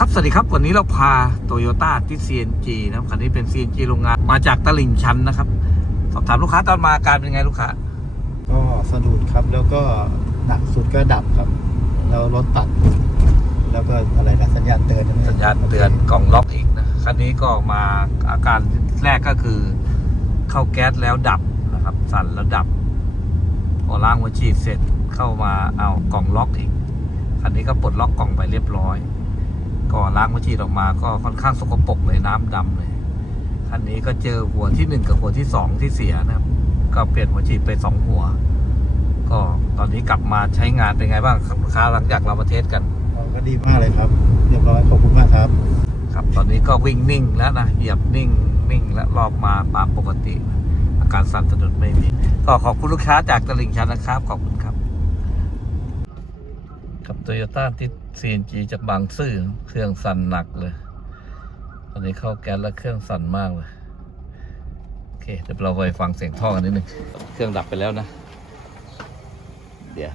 ครับ สวัสดีครับ วันนี้เราพาโตโยต้าที่ CNG นะครับคันนี้เป็น CNG โรงงานมาจากตลิ่งชันนะครับ สอบถามลูกค้าตอนมาอาการเป็นไงลูกค้า ก็สะดุดครับ แล้วก็หนักสุดก็ดับครับ แล้วรถตัด แล้วก็อะไรนะสัญญาณเตือนใช่ไหมสัญญาณเตือนกล่องล็อกอีกนะคันนี้ก็มาอาการแรกก็คือ เข้าแก๊สแล้วดับนะครับ สั่นแล้วดับพอล้างหัวฉีดเสร็จเข้ามาเอากล่องล็อกอีกคันนี้ก็ปลดล็อกกล่องไปเรียบร้อย ก็ล้างหัวฉีดออกมาก็ค่อนข้างสกปรกเลยน้ำดำเลยคันนี้ก็เจอหัวที่หนึ่งกับหัวที่สองที่เสียนะครับ ก็เปลี่ยนหัวฉีดไปสองหัว ก็ตอนนี้กลับมาใช้งานเป็นไงบ้างครับลูกค้าหลังจากเรามาเทสกันอ๋อก็ดีมากเลยครับเรียบร้อยขอบคุณมากครับ ครับตอนนี้ก็วิ่งนิ่งแล้วนะเหยียบนิ่งนิ่งและรอบมาตามปกตินะอาการสั่นสะดุดไม่มีก็ขอบคุณลูกค้าจากตลิ่งชันนะครับ ขอบคุณครับ กับโตโยต้าที่ CNG จากบางซื่อเครื่องสั่นหนักเลย ตอนนี้เข้าแก๊สแล้วเครื่องสั่นมากเลย โอเค เดี๋ยวเราไปฟังเสียงท่อกันนิดนึง เครื่องดับไปแล้วนะ เดี๋ยว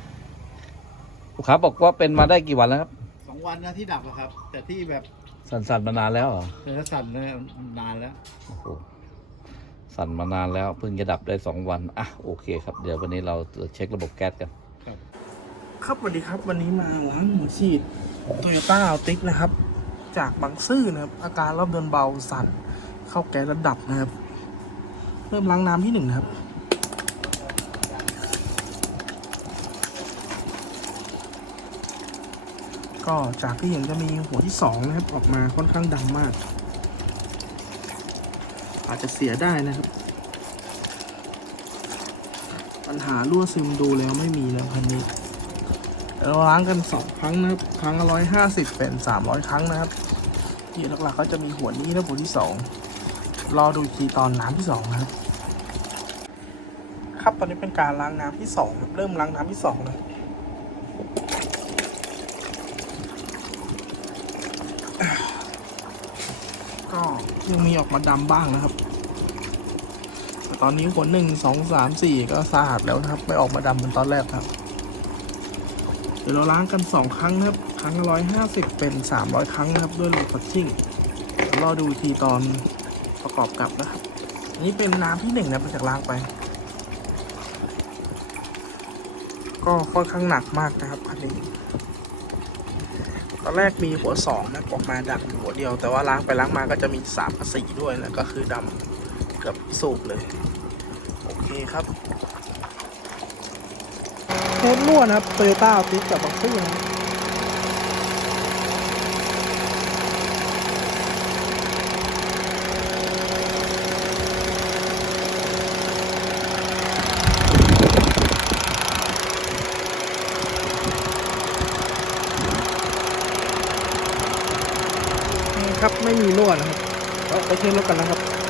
ลูกค้าบอกว่าเป็นมาได้กี่วันแล้วครับสองวันนะที่ดับอะครับ แต่ที่แบบสั่นๆมานานแล้วเหรอเธอสั่นเลยนานแล้วโอ้โหสั่นมานานแล้วเพิ่งจะดับได้สองวันอะโอเคครับ เดี๋ยววันนี้เราเช็คระบบแก๊สกัน ครับสวัสดีครับวันนี้มาล้างหัวฉีดโตโยต้าอัลติกนะครับ จากบางซื่อนะครับ อาการรอบเดินเบาสั่น เข้าแก๊สระดับนะครับ เริ่มล้างน้ำที่หนึ่งนะครับ ก็จากที่เห็นจะมีหัวที่สองนะครับ ออกมาค่อนข้างดำมาก อาจจะเสียได้นะครับ ปัญหารั่วซึมดูแล้วไม่มีนะพันนี้ เราล้างกันสองครั้งนะครับ ครั้งละร้อยห้าสิบเป็นสามร้อยครั้งนะครับ ที่หลักๆก็จะมีหัวนี้และหัวที่สองรอดูทีตอนน้ำที่สองนะครับ ครับตอนนี้เป็นการล้างน้ำที่สองครับเริ่มล้างน้ำที่สองเลยก็ยังมีออกมาดำบ้างนะครับแต่ตอนนี้หัวหนึ่งสองสามสี่ก็สะอาดแล้วนะครับ ไม่ออกมาดำเหมือนตอนแรกครับ เดี๋ยวเราล้างกันสองครั้งนะครับ ครั้งละร้อยห้าสิบเป็นสามร้อยครั้งนะครับ ด้วยโลคัชชิ่งรอดูทีตอนประกอบกับนะครับ นี้เป็นน้ำที่หนึ่งนะมาจากล้างไป ก็ค่อนข้างหนักมากนะครับคันนี้ตอนแรกมีหัวสองนะออกมาดับอยู่หัวเดียว แต่ว่าล้างไปล้างมาก็จะมีสามกับสี่ด้วยนะก็คือดำเกือบสูบเลย โอเคครับ เทสรั่วนะครับโตโยต้าติดกับบางซื่อนะครับไม่มีรั่วนะครับเราไปเทสรถกันนะครับ